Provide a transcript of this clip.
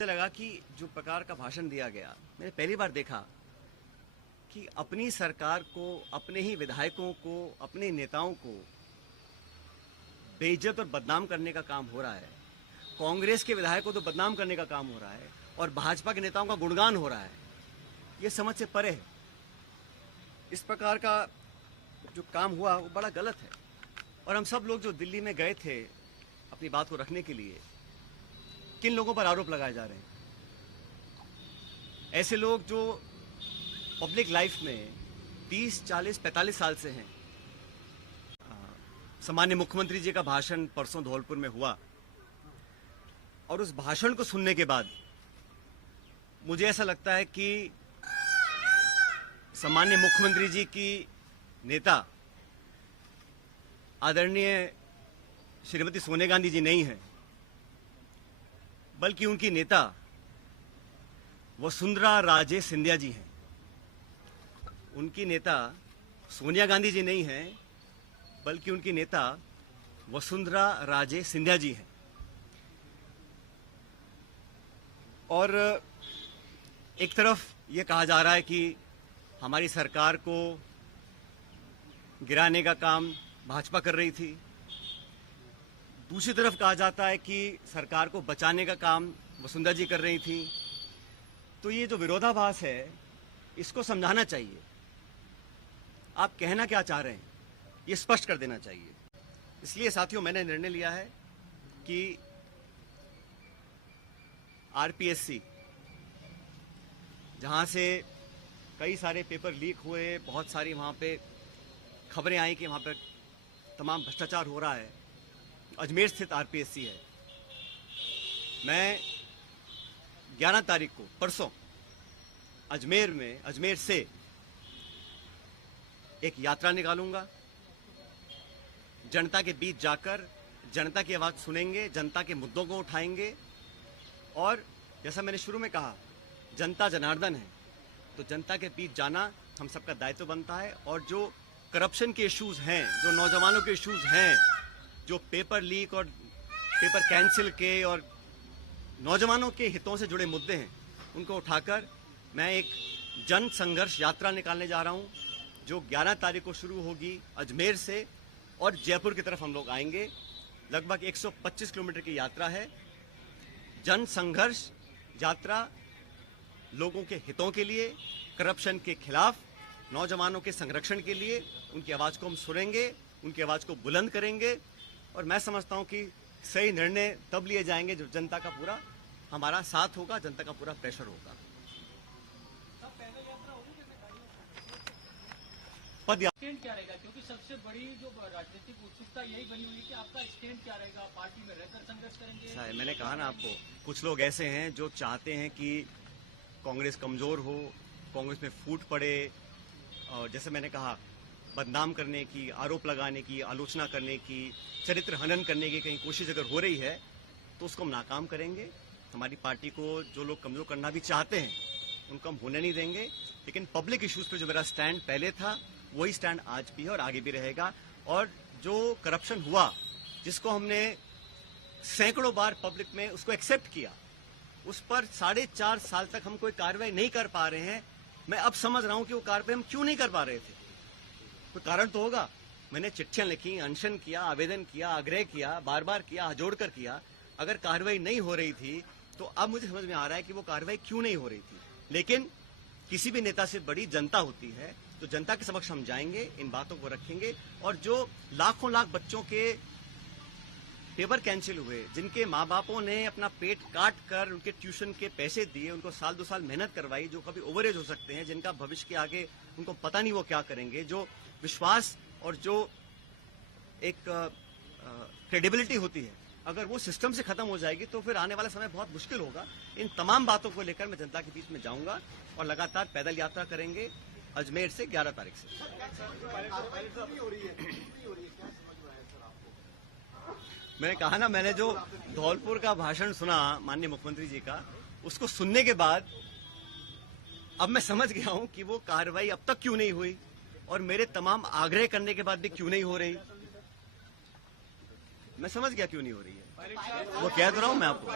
मुझे लगा कि जो प्रकार का भाषण दिया गया, मैंने पहली बार देखा कि अपनी सरकार को, अपने ही विधायकों को, अपने नेताओं को बेइज्जत और बदनाम करने का काम हो रहा है। कांग्रेस के विधायकों को तो बदनाम करने का काम हो रहा है और भाजपा के नेताओं का गुणगान हो रहा है। ये समझ से परे है। इस प्रकार का जो काम हुआ वो बड़ा गलत है। और हम सब लोग जो दिल्ली में गए थे अपनी बात को रखने के लिए, किन लोगों पर आरोप लगाए जा रहे हैं? ऐसे लोग जो पब्लिक लाइफ में 30, 40, 45 साल से हैं। सामान्य मुख्यमंत्री जी का भाषण परसों धौलपुर में हुआ और उस भाषण को सुनने के बाद मुझे ऐसा लगता है कि सामान्य मुख्यमंत्री जी की नेता आदरणीय श्रीमती सोनिया गांधी जी नहीं है, बल्कि उनकी नेता वसुंधरा राजे सिंधिया जी हैं। उनकी नेता सोनिया गांधी जी नहीं हैं, बल्कि उनकी नेता वसुंधरा राजे सिंधिया जी हैं। और एक तरफ ये कहा जा रहा है कि हमारी सरकार को गिराने का काम भाजपा कर रही थी, दूसरी तरफ कहा जाता है कि सरकार को बचाने का काम वसुंधरा जी कर रही थी। तो ये जो विरोधाभास है, इसको समझाना चाहिए। आप कहना क्या चाह रहे हैं, ये स्पष्ट कर देना चाहिए। इसलिए साथियों, मैंने निर्णय लिया है कि आरपीएससी, जहां से कई सारे पेपर लीक हुए, बहुत सारी वहां पे खबरें आई कि वहां पर तमाम भ्रष्टाचार हो रहा है, अजमेर स्थित आरपीएससी है। मैं 11 तारीख को परसों अजमेर से एक यात्रा निकालूंगा। जनता के बीच जाकर जनता की आवाज सुनेंगे, जनता के मुद्दों को उठाएंगे। और जैसा मैंने शुरू में कहा, जनता जनार्दन है, तो जनता के बीच जाना हम सबका दायित्व बनता है। और जो करप्शन के इश्यूज हैं, जो नौजवानों के इश्यूज हैं, जो पेपर लीक और पेपर कैंसिल के और नौजवानों के हितों से जुड़े मुद्दे हैं, उनको उठाकर मैं एक जन संघर्ष यात्रा निकालने जा रहा हूं, जो 11 तारीख को शुरू होगी अजमेर से और जयपुर की तरफ हम लोग आएंगे। लगभग 125 किलोमीटर की यात्रा है। जन संघर्ष यात्रा लोगों के हितों के लिए, करप्शन के खिलाफ, नौजवानों के संरक्षण के लिए। उनकी आवाज को हम सुनेंगे, उनकी आवाज को बुलंद करेंगे। और मैं समझता हूं कि सही निर्णय तब लिए जाएंगे जब जनता का पूरा हमारा साथ होगा, जनता का पूरा प्रेशर होगा। स्टैंड क्या रहेगा, क्योंकि सबसे बड़ी जो राजनीतिक उत्सुकता यही बनी हुई है कि आपका स्टैंड क्या रहेगा, पार्टी में रहकर संघर्ष करेंगे? मैंने कहा ना आपको, कुछ लोग ऐसे हैं जो चाहते हैं कि कांग्रेस कमजोर हो, कांग्रेस में फूट पड़े, और जैसे मैंने कहा, बदनाम करने की, आरोप लगाने की, आलोचना करने की, चरित्र हनन करने की कहीं कोशिश अगर हो रही है तो उसको हम नाकाम करेंगे। हमारी पार्टी को जो लोग कमजोर करना भी चाहते हैं, उनको हम होने नहीं देंगे। लेकिन पब्लिक इश्यूज पे जो मेरा स्टैंड पहले था, वही स्टैंड आज भी है और आगे भी रहेगा। और जो करप्शन हुआ, जिसको हमने सैकड़ों बार पब्लिक में उसको एक्सेप्ट किया, उस पर 4.5 साल तक हम कोई कार्रवाई नहीं कर पा रहे हैं। मैं अब समझ रहा हूं कि वो कार्रवाई हम क्यों नहीं कर पा रहे थे। कोई कारण तो होगा। मैंने चिट्ठियां लिखी, अनशन किया, आवेदन किया, आग्रह किया, बार बार किया, हाथ जोड़कर किया। अगर कार्रवाई नहीं हो रही थी तो अब मुझे समझ में आ रहा है कि वो कार्रवाई क्यों नहीं हो रही थी। लेकिन किसी भी नेता से बड़ी जनता होती है, तो जनता के समक्ष हम जाएंगे, इन बातों को रखेंगे। और जो लाखों लाख बच्चों के पेपर कैंसिल हुए, जिनके माँ बापों ने अपना पेट काट कर उनके ट्यूशन के पैसे दिए, उनको साल 2 साल मेहनत करवाई, जो कभी ओवरेज हो सकते हैं, जिनका भविष्य के आगे उनको पता नहीं वो क्या करेंगे, जो विश्वास और जो एक क्रेडिबिलिटी होती है, अगर वो सिस्टम से खत्म हो जाएगी तो फिर आने वाला समय बहुत मुश्किल होगा। इन तमाम बातों को लेकर मैं जनता के बीच में जाऊंगा और लगातार पैदल यात्रा करेंगे अजमेर से 11 तारीख से। मैंने कहा ना, मैंने जो धौलपुर का भाषण सुना माननीय मुख्यमंत्री जी का, उसको सुनने के बाद अब मैं समझ गया हूं कि वो कार्रवाई अब तक क्यों नहीं हुई और मेरे तमाम आग्रह करने के बाद भी क्यों नहीं हो रही। मैं समझ गया क्यों नहीं हो रही है। वो कह तो रहा हूं मैं आपको।